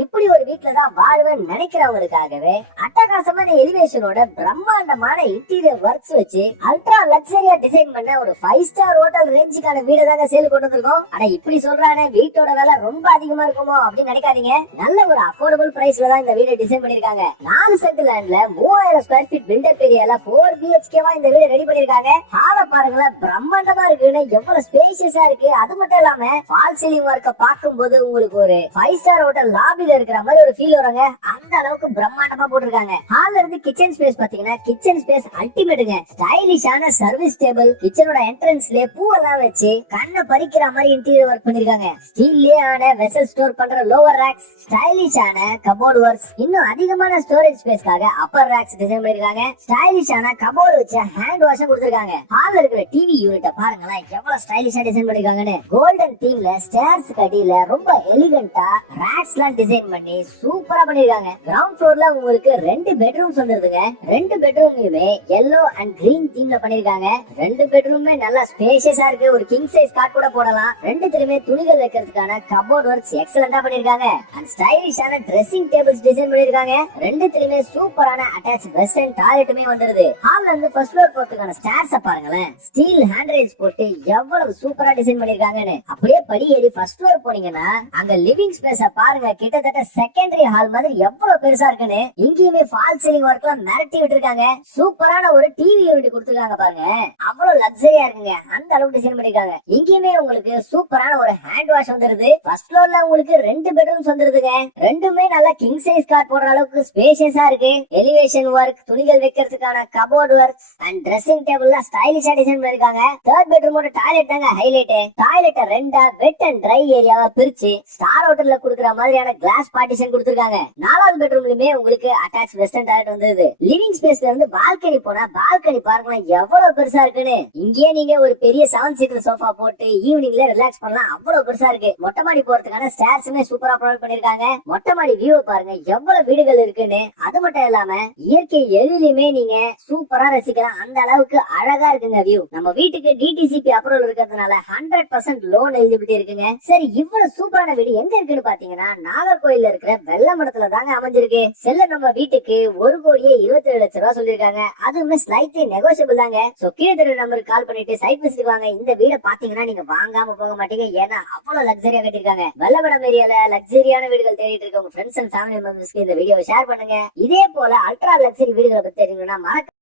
இப்படி ஒரு வீட்ல தான் வாழ்வேன்னு நினைக்கிறவங்களுக்காகவே அட்டகாசமான எலிவேஷனோட பிரம்மாண்டமான இன்டீரியர் ஒர்க்ஸ் வச்சு அல்ட்ரா லக்ஸரியா டிசைன் பண்ண ஒரு 5 ஸ்டார் ஹோட்டல் ரேஞ்சுக்கான வீடு தாங்க சேல் கொண்டு வந்திருக்கோம். ஆனா இப்படி சொல்றானே வீட்டோட விலை ரொம்ப அதிகமா இருக்குமோ அப்படின்னு நினைக்காதீங்க. நல்ல ஒரு அஃபோர்டபுள் பிரைஸ்ல தான் இந்த வீடு டிசைன் பண்ணிருக்காங்க. 4 சென்ட் லேண்ட்ல 3000 ஸ்கொயர் ஃபீட் பில்டப் ஏரியால 4 BHK வா இந்த வீடு ரெடி பண்ணிருக்காங்க. ஹால பாருங்களேன், பிரம்மாண்டமா இருக்குன்னு எவ்வளவு ஸ்பேஷியஸா இருக்கு. அது மட்டும் இல்லாம ஃபால் சீலிங் ஒர்க்க பாக்கும்போது உங்களுக்கு ஒரு 5 ஸ்டார் ஹோட்டல் லாபில இருக்கிற மாதிரி ஒரு ஃபீல் வருங்க. அந்த அளவுக்கு பிரம்மாண்டமா போட்டிருக்காங்க. ஹால்ல இருந்து கிச்சன் ஸ்பேஸ் பாத்தீங்கன்னா கிச்சன் ஸ்பேஸ் அல்டிமேட்டுங்க. ஸ்டைலிஷான சர்வீஸ் டேபிள், கிச்சனோட என்ட்ரன்ஸ்ல பூவெல்லாம் வச்சு கண்ணை பறிக்கிற மாதிரி இன்டீரியர் ஒர்க் பண்ணிருக்காங்க. ஸ்டீல்லே ஆன வெசல் ஸ்டோர் பண்ற லோவர் ரேக்ஸ், ஸ்டைலிஷான கபோர்ட் ஒர்க்ஸ், இன்னும் அதிகமான ஸ்டோரேஜ் ஸ்பேஸ்க்காக அப்பர் ரேக்ஸ் டிசைன் பண்ணிருக்காங்க. ஸ்டைலிஷான கபோர்ட் வச்ச ஹேண்ட் வாஷ் கொடுத்திருக்காங்க. ஹால்ல இருக்கிற டிவி யூனிட்ட பாருங்களேன், எவ்வளவு ஸ்டைலிஷா டிசைன் பண்ணிருக்காங்கன்னு. கோல்டன் தீம்ல ஸ்டேர்ஸ் கடியில ரொம்ப எலிகண்டா ரேக்ஸ் எல்லாம் டிசைன் பண்ணி சூப்பரா பண்ணிருக்காங்க. கிரவுண்ட் ஃப்ளோர்ல உங்களுக்கு 2 பெட்ரூம்ஸ் வந்துருதுங்க. 2 பெட்ரூம்லயுமே yellow அண்ட் green தீம்ல பண்ணிருக்காங்க. 2 பெட்ரூமே நல்லா ஸ்பேஷியஸா இருக்கு. ஒரு கிங் சைஸ் காட் கூட போடலாம். 2த்துலயுமே துணிகள் வைக்கிறதுக்கான கபோர்ட் ஒர்க்ஸ் எக்ஸலண்டா பண்ணிருக்காங்க. அண்ட் ஸ்டைலிஷான ட்ரெஸ்ஸிங் டேபிள்ஸ் டிசைன் பண்ணிருக்காங்க. 2த்துலயுமே சூப்பரான அட்டாச் வெஸ்டர்ன் டாய்லெட்டுமே வந்துருது. ஹால்ல இருந்து ஃபர்ஸ்ட் ஃப்ளோர் போறதுக்கான ஸ்டேர்ஸ் பாருங்களேன், ஸ்டீல் ஹேண்ட் ரெயில்ஸ் போட்டு எவ்வளவு சூப்பரா டிசைன் பண்ணிருக்காங்கன்னு. அப்படியே படி ஏறி ஃபர்ஸ்ட் ஃப்ளோர் போனீங்கன்னா அங்க லிவிங் ஸ்பேஸ பாருங்க, கிட்டத்தட்ட செகண்டரி ஹால் மாதிரி எவ்வளவு பெருசா இருக்குன்னு. இங்கேயுமே ஃபால் சீலிங் ஒர்க்லாம் மிரட்டி விட்டுருக்காங்க. சூப்பரான ஒரு டிவி யூனிட் கொடுத்துருக்காங்க பாருங்க, அவ்வளவு லக்ஸரியா இருக்குங்க. அந்த அளவுக்கு டிசைன் பண்ணிருக்காங்க. இங்கேயுமே உங்களுக்கு சூப்பரான ஒரு ஹேண்ட் வாஷ் வந்துருது. ஃபர்ஸ்ட் ஃப்ளோர்ல உங்களுக்கு 2 பெட்ரூம்ஸ் வந்துருதுங்க. 2மே நல்லா கிங் சைஸ் காட் போடுற அளவுக்கு ஸ்பேஷியஸா இருக்கு. எலிவேஷன் ஒர்க், துணிகள் வைக்கிறதுக்கான கபோர்ட் ஒர்க்ஸ் அண்ட் ட்ரெஸ்ஸிங் டேபிள்ல ஸ்டைலிஷா டிசைன் பண்ணிருக்காங்க. 3rd பெட்ரூமோட டாய்லெட் தாங்க ஹைலைட். டாய்லெட்டை 2 வெட் அண்ட் ட்ரை ஏரியாவா பிரிச்சு ஸ்டார் ஹோட்டல்ல குடுக்குற மாதிரியான கிளாஸ் பார்ட்டிஷன் கொடுத்திருக்காங்க. 4வது பெட்ரூம்லயுமே உங்களுக்கு அட்டாச் வெஸ்டர்ன் டாய்லெட் வந்தது. லிவிங் ஸ்பேஸ்ல இருந்து பால்கனி போனா பால்கனி பாருங்களேன் எவ்வளவு பெருசா இருக்குன்னு. இங்கேயே நீங்க ஒரு பெரிய 7 சீட்டர் சோஃபா போட்டு ஈவினிங்ல ரிலாக்ஸ் பண்ணலாம். அவ்வளவு பெருசா இருக்கு. மொட்டை மாடி போறதுக்கான ஸ்டேர்ஸுமே சூப்பரா ப்ரொவைட் பண்ணிருக்காங்க. மொட்டை மாடி வியூ பாருங்க எவ்வளவு வீடுகள் இருக்குன்னு. அது மட்டும் இல்லாம இயற்கை எழிலுமே நீங்க சூப்பரா ரசிக்கலாம். அந்த அளவுக்கு அழகா இருக்குங்க வியூ. நம்ம வீட்டுக்கு DTCP அப்ரூவல் இருக்கிறதுனால 100% லோன் எலிஜிபிலிட்டி இருக்குங்க. சரி, இவ்வளவு சூப்பரான வீடு எங்க இருக்குன்னு பாத்தீங்கன்னா நாகர்கோயில்ல இருக்கிற வெள்ளமடத்துல தாங்க அமைஞ்சிருக்கு. செல்ல நம்ம வீட்டுக்கு 1,27,00,000 சொல்லிருக்காங்க. அதுவுமே ஸ்லைட்லி நெகோஷியபிள் தாங்க. சோ கீழே தெரிய நம்பருக்கு கால் பண்ணிட்டு சைட் விசிட் வாங்க. இந்த வீட பாத்தீங்கன்னா நீங்க வாங்காம போக மாட்டீங்க. ஏன்னா அவ்வளவு லக்ஸரியா கட்டிருக்காங்க. வெள்ளமடம் ஏரியால லக்ஸரியான வீடுகள் தேடிட்டு இருக்க உங்க ஃப்ரெண்ட்ஸ் அண்ட் ஃபேமிலி மெம்பர்ஸ்க்கு இந்த வீடியோவை ஷேர் பண்ணுங்க. இதே போல அல்ட்ரா லக்ஸரி வீடுகளை பத்தி தெரியுங்கன்னா மறக்க